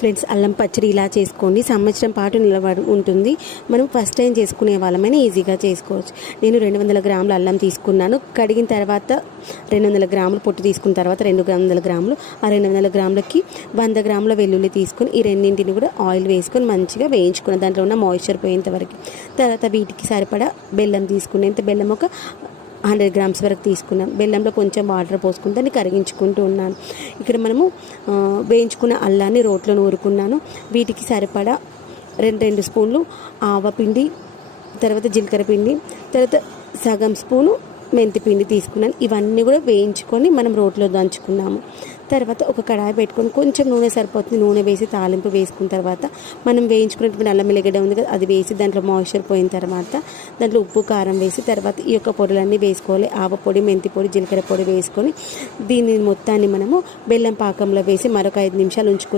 Friends, అల్లం పచ్చడి ఇలా చేసుకోండి, సంవత్సరం పాటు నిలబడి ఉంటుంది. మనం ఫస్ట్ టైం చేసుకునే వాళ్ళమైనా ఈజీగా చేసుకోవచ్చు. నేను 200 గ్రాముల అల్లం తీసుకున్నాను. కడిగిన తర్వాత 200 గ్రాములు పొట్టు తీసుకున్న తర్వాత 200 గ్రాములు, ఆ 200 గ్రాములకి 100 గ్రాముల వెల్లుల్లి తీసుకొని ఈ రెండింటిని కూడా ఆయిల్ వేసుకొని మంచిగా వేయించుకున్నాను, దాంట్లో ఉన్న మాయిశ్చర్ పోయేంత వరకు. తర్వాత వీటికి సరిపడా బెల్లం తీసుకున్నాను. ఇంత బెల్లం ఒక 100 గ్రామ్స్ వరకు తీసుకున్నాను. బెల్లంలో కొంచెం వాటర్ పోసుకుని దాన్ని కరిగించుకుంటూ ఉన్నాను. ఇక్కడ మనము వేయించుకున్న అల్లాన్ని రోట్లో నూరుకున్నాను. వీటికి సరిపడా 2 స్పూన్లు ఆవపిండి, తర్వాత జీలకర్ర పిండి, తర్వాత సగం స్పూను మెంతి పిండి తీసుకున్నాను. ఇవన్నీ కూడా వేయించుకొని మనం రోట్లో దంచుకున్నాము. తర్వాత ఒక కడాయి పెట్టుకొని కొంచెం నూనె సరిపోతుంది, నూనె వేసి తాలింపు వేసుకున్న తర్వాత మనం వేయించుకున్నటువంటి అల్లం ఎల్లిగడ్డ ఉంది కదా, అది వేసి దాంట్లో మాయిశ్చర్ పోయిన తర్వాత దాంట్లో ఉప్పు కారం వేసి తర్వాత ఈ యొక్క పొడులన్నీ వేసుకోవాలి. ఆవ పొడి, మెంతి పొడి, జీలకర్ర పొడి వేసుకొని దీన్ని మొత్తాన్ని మనము బెల్లం పాకంలో వేసి మరొక 5 నిమిషాలు ఉంచుకొని